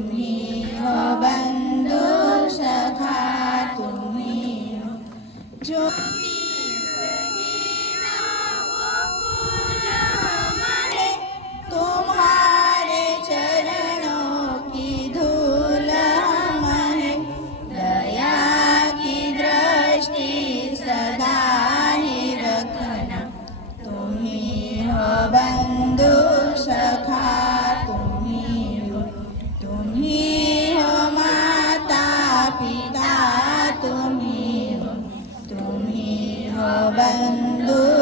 तुम्ही हो बंधू सखा तुम्ही हो जो तुम्हारे चरणों की धूल हम हैं दया की दृष्टि सदा ही रखना तुम्ही हो बंधु सखा तुम्ही हो माता पिता तुम्ही हो बंधु